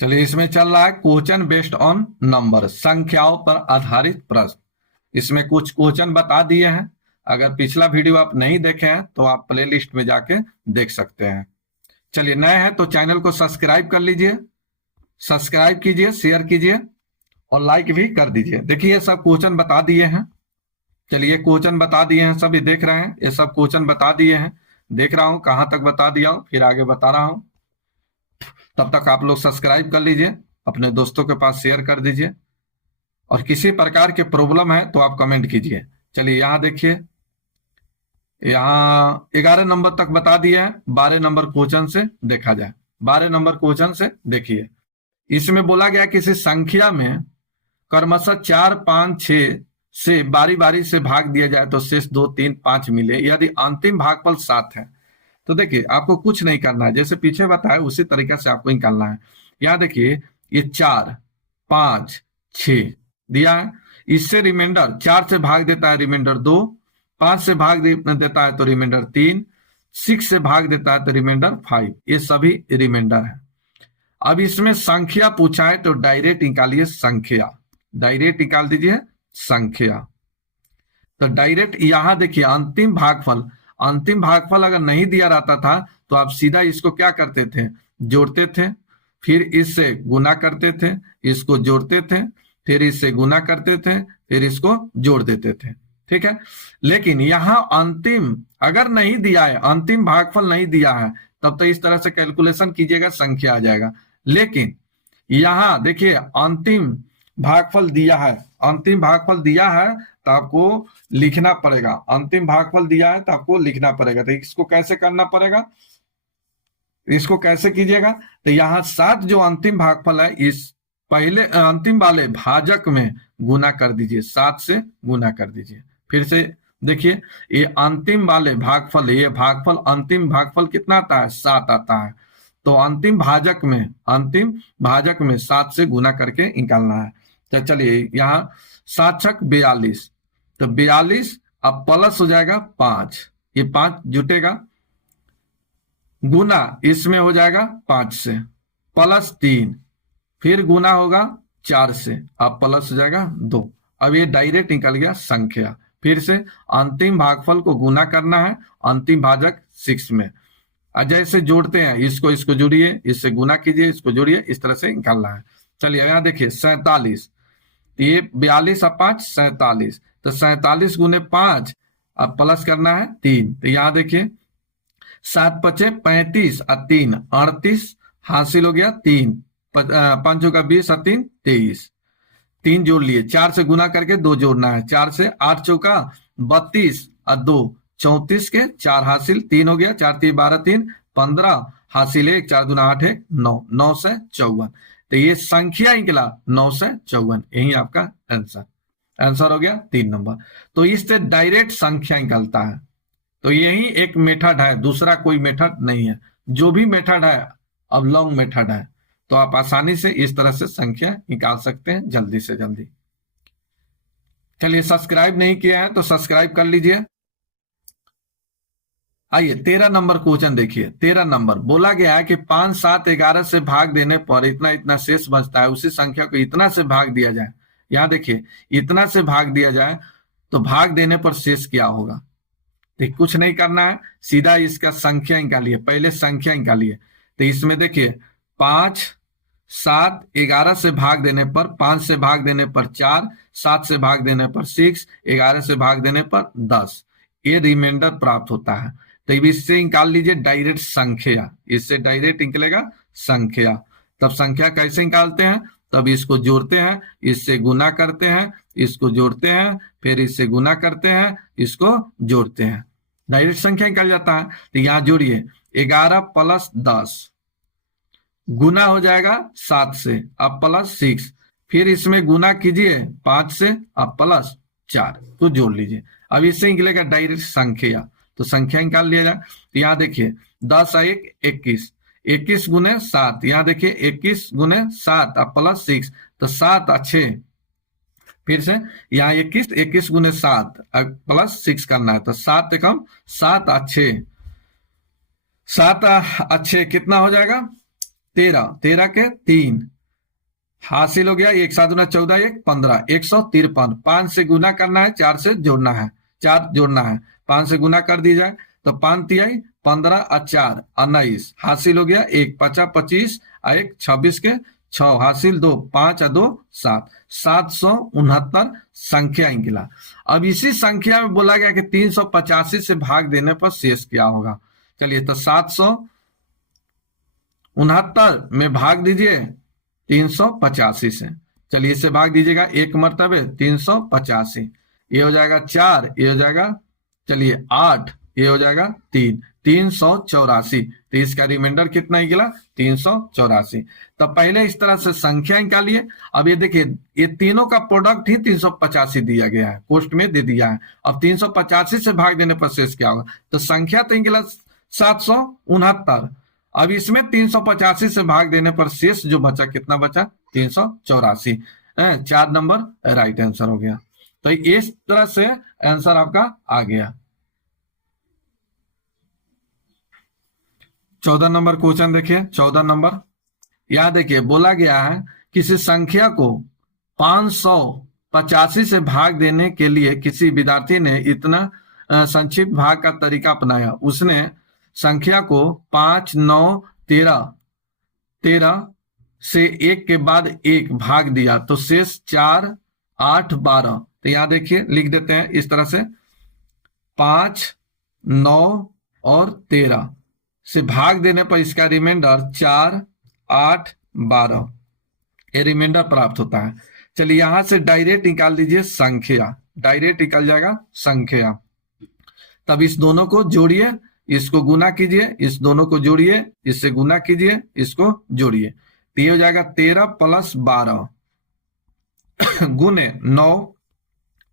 चलिए, इसमें चल रहा है क्वेश्चन बेस्ड ऑन नंबर, संख्याओं पर आधारित प्रश्न। इसमें कुछ क्वेश्चन बता दिए हैं। अगर पिछला वीडियो आप नहीं देखे हैं तो आप प्लेलिस्ट में जाके देख सकते हैं। चलिए, नए हैं तो चैनल को सब्सक्राइब कर लीजिए, सब्सक्राइब कीजिए, शेयर कीजिए और लाइक भी कर दीजिए। देखिए, ये सब क्वेश्चन बता दिए हैं। चलिए, क्वेश्चन बता दिए हैं, सभी देख रहे हैं। ये सब क्वेश्चन बता दिए हैं, देख रहा हूं कहां तक बता दिया हूं, फिर आगे बता रहा हूं। तब तक आप लोग सब्सक्राइब कर लीजिए, अपने दोस्तों के पास शेयर कर दीजिए, और किसी प्रकार के प्रॉब्लम है तो आप कमेंट कीजिए। चलिए, यहाँ देखिए, यहाँ 11 नंबर तक बता दिया है। 12 नंबर क्वेश्चन से देखा जाए। 12 नंबर क्वेश्चन से देखिए, इसमें बोला गया किसी संख्या में क्रमशः 4, 5, 6 से बारी बारी से भाग दिया जाए तो शेष 2, 3, 5 मिले यदि अंतिम भागफल 7 है। तो देखिए, आपको कुछ नहीं करना है, जैसे पीछे बताया उसी तरीके से आपको निकालना है। यहाँ देखिए, ये 4, 5, 6 दिया है। इससे रिमाइंडर 4 से भाग देता है रिमाइंडर 2, 5 से भाग देता है तो रिमाइंडर 3, 6 से भाग देता है तो रिमाइंडर 5। ये सभी रिमाइंडर है। अब इसमें संख्या पूछा है तो डायरेक्ट निकालिए संख्या, डायरेक्ट निकाल दीजिए संख्या। तो डायरेक्ट यहां देखिए, अंतिम भागफल अगर नहीं दिया रहता था तो आप सीधा इसको क्या करते थे, जोड़ते थे, फिर इससे गुना करते थे, इसको जोड़ते थे, फिर इससे गुना करते थे, फिर इसको जोड़ देते थे। ठीक है, लेकिन यहां अंतिम अगर नहीं दिया है, अंतिम भागफल नहीं दिया है, तब तो इस तरह से कैलकुलेशन कीजिएगा, संख्या आ जाएगा। लेकिन यहां देखिए, अंतिम भागफल दिया है, अंतिम भागफल दिया है तो आपको लिखना पड़ेगा। अंतिम भागफल दिया है तो आपको लिखना पड़ेगा। तो इसको कैसे करना पड़ेगा, इसको कैसे कीजिएगा, तो यहाँ 7 जो अंतिम भागफल है, इस पहले अंतिम वाले भाजक में गुना कर दीजिए, 7 से गुना कर दीजिए। फिर से देखिए, ये अंतिम वाले भागफल, ये भागफल अंतिम भागफल कितना आता है, 7 आता है। तो अंतिम भाजक में 7 से गुना करके निकालना है। तो चलिए, यहाँ 7 छक 42, तो 42 अब प्लस हो जाएगा 5, ये 5 जुटेगा, गुना इसमें हो जाएगा 5 से, प्लस 3, फिर गुना होगा 4 से, अब प्लस हो जाएगा 2। अब ये डायरेक्ट निकल गया संख्या। फिर से अंतिम भागफल को गुना करना है अंतिम भाजक 6 में। जैसे जोड़ते हैं, इसको जोड़िए, इससे गुना कीजिए, इसको जोड़िए, इस तरह से निकालना है। चलिए, यहाँ देखिए 47, ये 42 और 5 47, तो 47 गुने 5, अब प्लस करना है 3। तो यहाँ देखिए, 7 पचे 35 और 3 38, हासिल हो गया 3, 5 का 20 और 3 23, 3 जोड़ लिए, 4 से गुना करके 2 जोड़ना है, 4 से 8 चौका 32 और 2 34 के 4 हासिल, 3 हो गया, 4 3 12 3 15 हासिल 1, 4 दूना 8 है 9, 9 से 54। तो ये संख्या निकला 9 से 54, यही आपका आंसर हो गया 3 नंबर। तो इससे डायरेक्ट संख्या निकलता है। तो यही एक मेथड है, दूसरा कोई मेथड नहीं है। जो भी मेथड है अब लॉन्ग मेथड है, तो आप आसानी से इस तरह से संख्या निकाल सकते हैं जल्दी से जल्दी। चलिए, सब्सक्राइब नहीं किया है तो सब्सक्राइब कर लीजिए। आइए 13 नंबर क्वेश्चन देखिए। 13 नंबर बोला गया है कि 5, 7, 11 से भाग देने पर इतना इतना शेष बचता है, उसी संख्या को इतना से भाग दिया जाए। यहां देखिए, इतना से भाग दिया जाए तो भाग देने पर शेष क्या होगा। तो कुछ नहीं करना है, सीधा इसका संख्या निकालिए, पहले संख्या निकालिए। तो इसमें देखिए, 5, 7, 11 से भाग देने पर, 5 से भाग देने पर 4, 7 से भाग देने पर 6, 11 से भाग देने पर 10, ये रिमाइंडर प्राप्त होता है। तो इससे निकाल लीजिए डायरेक्ट संख्या, इससे डायरेक्ट निकलेगा संख्या। तब संख्या कैसे निकालते हैं, तब इसको जोड़ते हैं, इससे गुना करते हैं, इसको जोड़ते हैं, फिर इससे गुना करते हैं, इसको जोड़ते हैं, डायरेक्ट संख्या निकल जाता है। तो यहाँ जोड़िए, 11 प्लस 10 गुना हो जाएगा 7 से, अब प्लस 6, फिर इसमें गुना कीजिए 5 से, अब प्लस 4, तो जोड़ लीजिए। अब इससे निकलेगा डायरेक्ट संख्या, तो संख्या निकाल लिया जाए। तो यहाँ देखिए, 10 और 1 21, 21 गुने 7, यहाँ देखिए 21 गुने 7 अब प्लस 6, तो 7 और 6, फिर से यहाँ 21 गुने 7 प्लस 6 करना है, तो 7 कम 7 और 6, 7 और 6 कितना हो जाएगा, 13, 13 के 3 हासिल हो गया। 1 7 दूना 14, 1 15, 153। 5 से गुना करना है, 4 से जोड़ना है, 4 जोड़ना है, 5 से गुना कर दी जाए तो 5 तिहाई 15 और 4 19 हासिल हो गया। 1 50 25 और 1 26 के 6 हासिल 2 5 और 2 7 769 संख्या निकला। अब इसी संख्या में बोला गया कि 385 से भाग देने पर शेष क्या होगा। चलिए तो 769 में भाग दीजिए 385 से। चलिए इसे भाग दीजिएगा एक मर्तबे 385, ये हो जाएगा 4, ये हो जाएगा चलिए 8, ये हो जाएगा 3, 384। तो इसका रिमाइंडर कितना निकला 384। तो पहले इस तरह से संख्या निकालिए। अब ये देखिए ये तीनों का प्रोडक्ट ही 385 दिया गया है, कोष्ट में दे दिया है। अब 385 से भाग देने पर शेष क्या होगा, तो संख्या तो निकला 769। अब इसमें 385 से भाग देने पर शेष जो बचा कितना बचा 384। 4 नंबर राइट आंसर हो गया। तो इस तरह से आंसर आपका आ गया। 14 नंबर क्वेश्चन देखिए। 14 नंबर यहां देखिए बोला गया है किसी संख्या को 585 से भाग देने के लिए किसी विद्यार्थी ने इतना संक्षिप्त भाग का तरीका अपनाया। उसने संख्या को 5 9 13 से एक के बाद एक भाग दिया तो शेष 4 8 12। तो यहां देखिए लिख देते हैं इस तरह से 5 9 और 13 से भाग देने पर इसका रिमाइंडर 4 8 12 ये रिमाइंडर प्राप्त होता है। चलिए यहां से डायरेक्ट निकाल दीजिए संख्या, डायरेक्ट निकल जाएगा संख्या। तब इस दोनों को जोड़िए, इसको गुना कीजिए, इस दोनों को जोड़िए, इससे गुना कीजिए, इसको जोड़िए तो ये हो जाएगा 13 + 12 गुने 9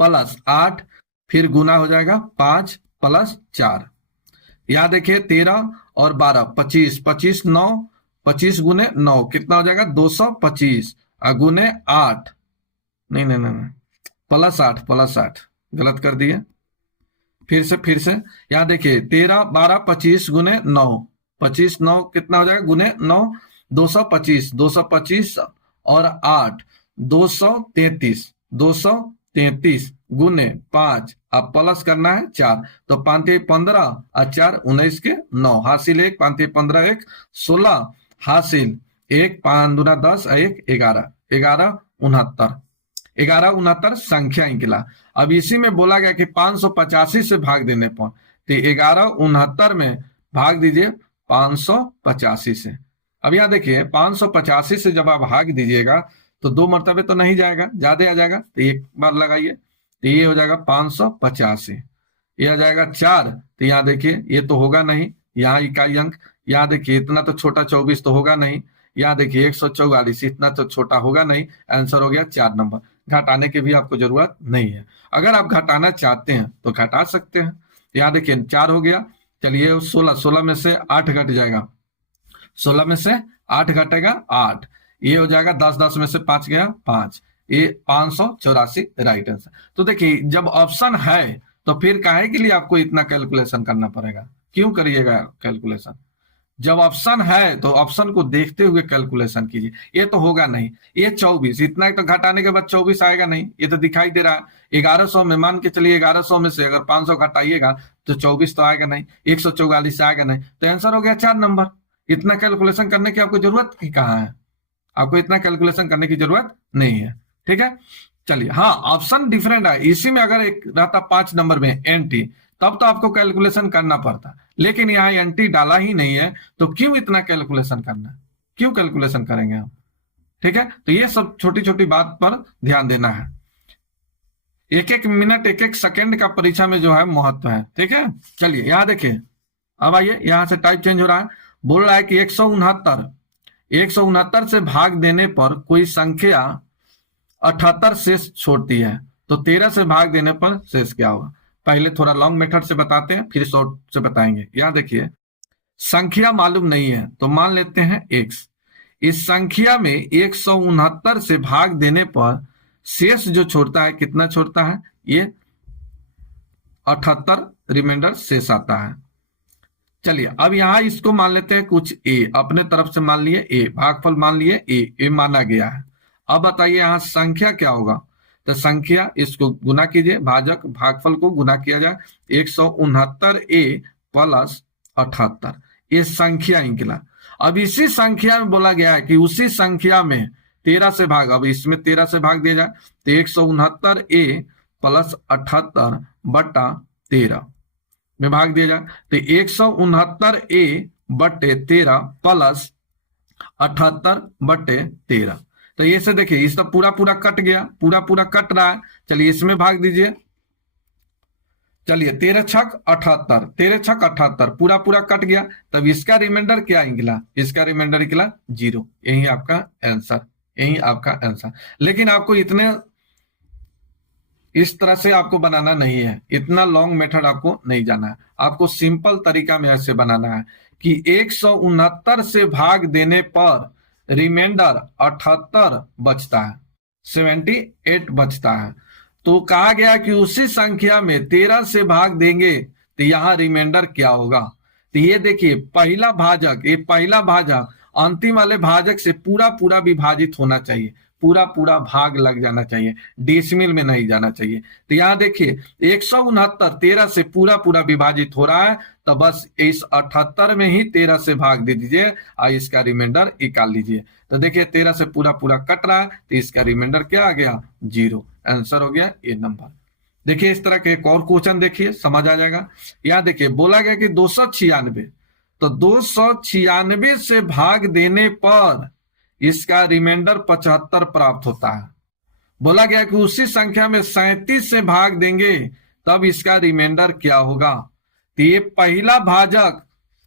+ 8 फिर गुना हो जाएगा 5 + 4। यहां देखिए 13 और 12 25 25 9 25 गुने 9 कितना हो जाएगा 225 गुने 8 नहीं नहीं नहीं +8 गलत कर दिए। फिर से यहां देखिए 13 12 25 गुने 9 25 9 कितना हो जाएगा गुने 9 225 और 8 233 गुने 5 अब प्लस करना है 4 तो 5 15 और 4 19 के 9 हासिल 1 5 15 1 16 हासिल 1 5 दूना 10 1 11 11 69 संख्या निकला। अब इसी में बोला गया कि 585 से भाग देने पर तो 1169 में भाग दीजिए 585 से। अब यहाँ देखिए 585 से जब आप भाग दीजिएगा तो 2 मरतबे तो नहीं जाएगा, ज्यादा आ जाएगा तो एक बार लगाइए तो ये हो जाएगा 585। ये आ जाएगा 4 तो यहाँ देखिए ये तो होगा नहीं, यहाँ इकाई अंक, यहाँ देखिए इतना तो छोटा 24 तो होगा नहीं, यहाँ देखिए 144 इतना तो छोटा होगा नहीं। आंसर हो गया 4 नंबर। घटाने की भी आपको जरूरत नहीं है, अगर आप घटाना चाहते हैं तो घटा सकते हैं। यहाँ देखिए 4 हो गया, चलिए 16 में से 8 घट जाएगा, 16 में से 8 घटेगा 8, ये हो जाएगा 10 में से 5 गया 5, ये 584 राइट आंसर। तो देखिए जब ऑप्शन है तो फिर काहे के लिए आपको इतना कैलकुलेशन करना पड़ेगा, क्यों करिएगा कैलकुलेशन। जब ऑप्शन है तो ऑप्शन को देखते हुए कैलकुलेशन कीजिए। ये तो होगा नहीं, ये 24 इतना ही तो घटाने के बाद 24 आएगा नहीं, ये तो दिखाई दे रहा है 1100 में, मान के चलिए 1100 में से अगर 500 घटाइएगा तो 24 तो आएगा नहीं, 144 आएगा नहीं, तो आंसर हो गया 4 नंबर। इतना कैलकुलेशन करने की आपको जरूरत ही कहाँ है, आपको इतना कैलकुलेशन करने की जरूरत नहीं है। ठीक है, चलिए हाँ ऑप्शन डिफरेंट है, इसी में अगर एक रहता 5 नंबर में एंटी तब तो आपको कैलकुलेशन करना पड़ता, लेकिन यहाँ एंटी डाला ही नहीं है तो क्यों इतना कैलकुलेशन करना, क्यों कैलकुलेशन करेंगे हम। ठीक है, तो ये सब छोटी छोटी बात पर ध्यान देना है। एक एक मिनट एक एक सेकंड का परीक्षा में जो है महत्व है। ठीक है, चलिए यहाँ देखिए, अब आइए यहाँ से टाइप चेंज हो रहा है, बोल रहा है कि 169 से भाग देने पर कोई संख्या 78 शेष छोड़ती है तो 13 से भाग देने पर शेष क्या होगा। पहले थोड़ा लॉन्ग मेथड से बताते हैं फिर शॉर्ट से बताएंगे। यहाँ देखिए संख्या मालूम नहीं है तो मान लेते हैं x, इस संख्या में 169 से भाग देने पर शेष जो छोड़ता है कितना छोड़ता है, ये 78 रिमाइंडर शेष आता है। चलिए अब यहाँ इसको मान लेते हैं कुछ ए, अपने तरफ से मान लिए ए, भागफल मान लिए ए माना गया है। अब बताइए यहाँ संख्या क्या होगा, तो संख्या इसको गुना कीजिए, भाजक भागफल को गुना किया जाए, 169 प्लस 78, ये संख्या निकला। अब इसी संख्या में बोला गया है कि उसी संख्या में 13 से भाग, अब इसमें 13 से भाग दिया जाए तो 169 प्लस 78 बटा 13 में भाग दिया जाए तो 169 बटे 13 प्लस 78 बटे 13। तो ये से देखिए इस तो पूरा पूरा कट गया, पूरा पूरा कट रहा है। चलिए इसमें भाग दीजिए, चलिए 13 छक 78, 13 छक 78 पूरा पूरा कट गया। तब इसका रिमाइंडर क्या निकला, इसका रिमाइंडर निकला 0। यही आपका आंसर, यही आपका आंसर। लेकिन आपको इतने इस तरह से आपको बनाना नहीं है, इतना लॉन्ग मेथड आपको नहीं जाना है। आपको सिंपल तरीका में ऐसे बनाना है कि 169 से भाग देने पर रिमाइंडर 78 बचता है, 78 बचता है। तो कहा गया कि उसी संख्या में 13 से भाग देंगे तो यहां रिमाइंडर क्या होगा। तो ये देखिए पहला भाजक, ये पहला भाजक अंतिम वाले भाजक से पूरा पूरा विभाजित होना चाहिए, पूरा पूरा भाग लग जाना चाहिए, डेसिमल में नहीं जाना चाहिए। तो यहाँ देखिए 169 13 से पूरा पूरा विभाजित हो रहा है, तो बस इस 78 में ही 13 से भाग दे दीजिए और इसका रिमाइंडर निकाल लीजिए। तो देखिए 13 से पूरा पूरा कट रहा है तो इसका रिमाइंडर क्या आ गया, 0। आंसर हो गया ये नंबर। देखिए इस तरह के एक और क्वेश्चन देखिए, समझ आ जाएगा। यहाँ देखिए बोला गया कि 296, तो 296 से भाग देने पर इसका रिमाइंडर 75 प्राप्त होता है। बोला गया कि उसी संख्या में 37 से भाग देंगे तब इसका रिमाइंडर क्या होगा। तो ये पहला भाजक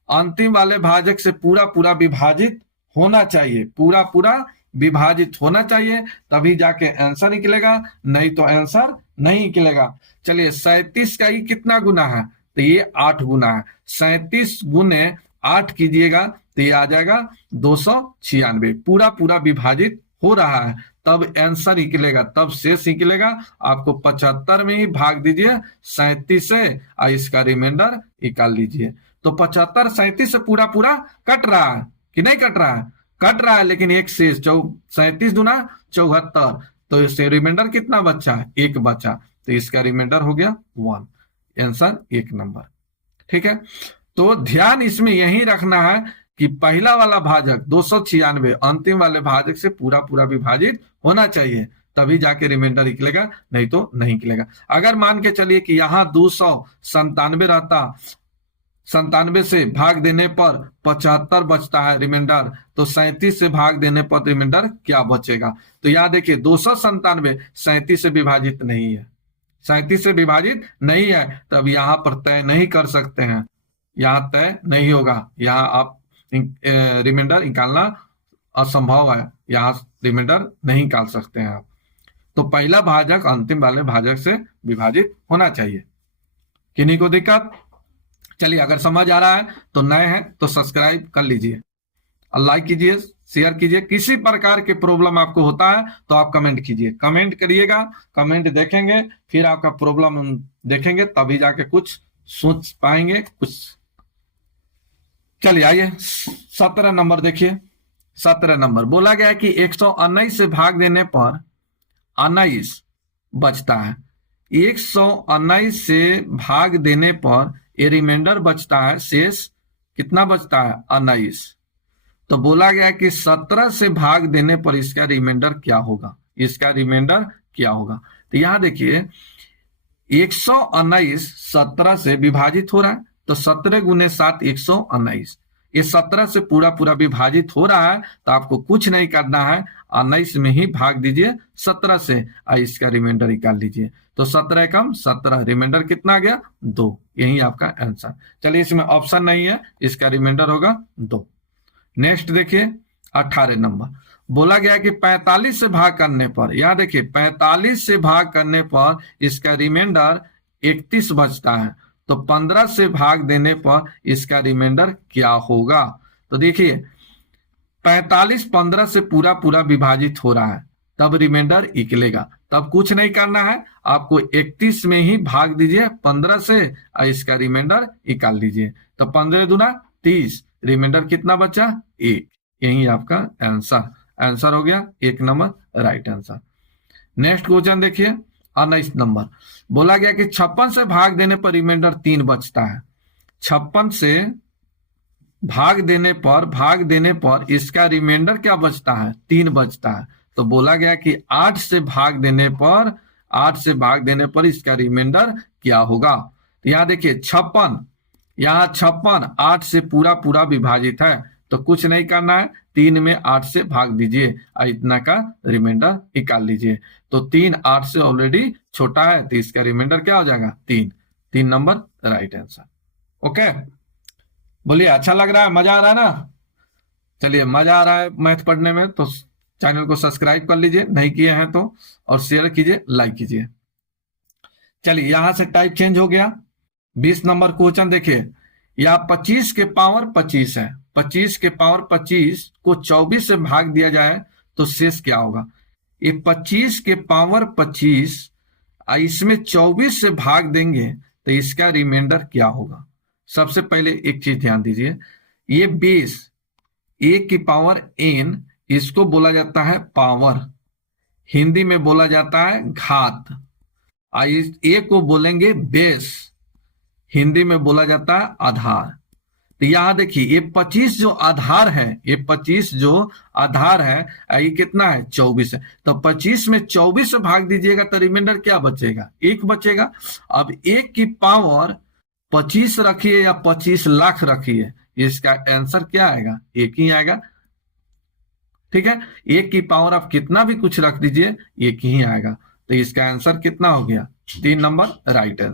अंतिम वाले भाजक से पूरा पूरा विभाजित होना चाहिए, पूरा पूरा विभाजित होना चाहिए, तभी जाके आंसर निकलेगा, नहीं तो आंसर नहीं निकलेगा। चलिए 37 का ही कितना गुना है, तो ये 8 गुना है। 37 गुने 8 कीजिएगा तो ये आ जाएगा 296, पूरा पूरा विभाजित हो रहा है, तब आंसर निकलेगा, तब शेष निकलेगा। आपको 75 में ही भाग दीजिए 37 से और इसका रिमाइंडर निकाल लीजिए। तो 75 37 से पूरा पूरा कट रहा है कि नहीं कट रहा है, कट रहा है, लेकिन एक शेष 37 दुना 74, तो इससे रिमाइंडर कितना बचा है, 1 बचा, तो इसका रिमाइंडर हो गया 1। Answer 1 number. ठीक है, तो ध्यान इसमें यही रखना है कि पहला वाला भाजक 296 अंतिम वाले भाजक से पूरा पूरा विभाजित होना चाहिए, तभी जाके रिमाइंडर निकलेगा, नहीं तो नहीं निकलेगा। अगर मान के चलिए कि यहाँ 297 रहता, 97 से भाग देने पर 75 बचता है रिमाइंडर, तो 37 से भाग देने पर रिमाइंडर क्या बचेगा। तो यहाँ देखिए 297 37 से विभाजित नहीं है, 37 से विभाजित नहीं है, तब यहाँ पर तय नहीं कर सकते हैं, यहाँ तय नहीं होगा, यहाँ आप रिमाइंडर निकालना असंभव है, यहाँ रिमाइंडर नहीं निकाल सकते हैं आप। तो पहला भाजक अंतिम वाले भाजक से विभाजित होना चाहिए। किन्हीं को दिक्कत? चलिए अगर समझ आ रहा है तो नए हैं तो सब्सक्राइब कर लीजिए, लाइक कीजिए, शेयर कीजिए। किसी प्रकार के प्रॉब्लम आपको होता है तो आप कमेंट कीजिए, कमेंट करिएगा, कमेंट देखेंगे, फिर आपका प्रॉब्लम देखेंगे, तभी जाके कुछ सोच पाएंगे कुछ। चलिए आइए 17 नंबर देखिए। 17 नंबर बोला गया कि 119 से भाग देने पर 19 बचता है। 119 से भाग देने पर ये रिमाइंडर बचता है, शेष कितना बचता है, 19। तो बोला गया कि 17 से भाग देने पर इसका रिमाइंडर क्या होगा, इसका रिमाइंडर क्या होगा। तो यहां देखिए 119 17 से विभाजित हो रहा है, तो 17 गुने 7 119, ये 17 से पूरा पूरा विभाजित हो रहा है, तो आपको कुछ नहीं करना है, 19 में ही भाग दीजिए 17 से और इसका रिमाइंडर निकाल लीजिए। तो 17 कम 17, रिमाइंडर कितना गया, 2, यही आपका आंसर। चलिए इसमें ऑप्शन नहीं है, इसका रिमाइंडर होगा 2। नेक्स्ट देखिए 18 नंबर बोला गया कि 45 से भाग करने पर, यहां देखिए 45 से भाग करने पर इसका रिमाइंडर 31 बचता है, तो 15 से भाग देने पर इसका रिमाइंडर क्या होगा। तो देखिए 45 15 से पूरा पूरा विभाजित हो रहा है, तब रिमाइंडर निकलेगा, तब कुछ नहीं करना है, आपको 31 में ही भाग दीजिए 15 से और इसका रिमाइंडर निकाल लीजिए। तो तो 15 दूना 30, रिमाइंडर कितना बचा 1। यही आपका आंसर हो गया 1 number right answer. Next question देखिए 19 नंबर, बोला गया कि 56 से भाग देने पर रिमाइंडर 3 बचता है। 56 से भाग देने पर इसका रिमाइंडर क्या बचता है 3 बचता है। तो बोला गया कि 8 से भाग देने पर इसका रिमाइंडर क्या होगा। यहाँ देखिए 56, यहाँ 56 8 से पूरा विभाजित है, तो कुछ नहीं करना है, 3 में 8 से भाग दीजिए और इतना का रिमाइंडर निकाल लीजिए। तो 3 8 से ऑलरेडी छोटा है, तो इसका रिमाइंडर क्या हो जाएगा 3 नंबर राइट आंसर। ओके, बोलिए अच्छा लग रहा है, मजा आ रहा है ना। चलिए, मजा आ रहा है मैथ पढ़ने में तो चैनल को सब्सक्राइब कर लीजिए, नहीं किए हैं तो, और शेयर कीजिए, लाइक कीजिए। चलिए, यहां से टाइप चेंज हो गया। 20 नंबर क्वेश्चन देखिए, या 25 के पावर 25 है, 25 के पावर 25 को 24 से भाग दिया जाए तो शेष क्या होगा। ये 25 के पावर 25 इसमें 24 से भाग देंगे तो इसका रिमाइंडर क्या होगा। सबसे पहले एक चीज ध्यान दीजिए, ये बेस 1 की पावर n, इसको बोला जाता है पावर, हिंदी में बोला जाता है घात। ए को बोलेंगे बेस, हिंदी में बोला जाता है आधार। तो यहां देखिए ये 25 जो आधार है, ये 25 जो आधार है, ये कितना है 24 है। तो 25 में 24 से भाग दीजिएगा तो रिमाइंडर क्या बचेगा 1 बचेगा। अब 1 की पावर 25 रखिए या 25 लाख रखिए, इसका आंसर क्या आएगा 1 ही आएगा। ठीक है, 1 की पावर आप कितना भी कुछ रख दीजिए 1 ही आएगा। तो इसका आंसर कितना हो गया 3 नंबर राइट आंसर।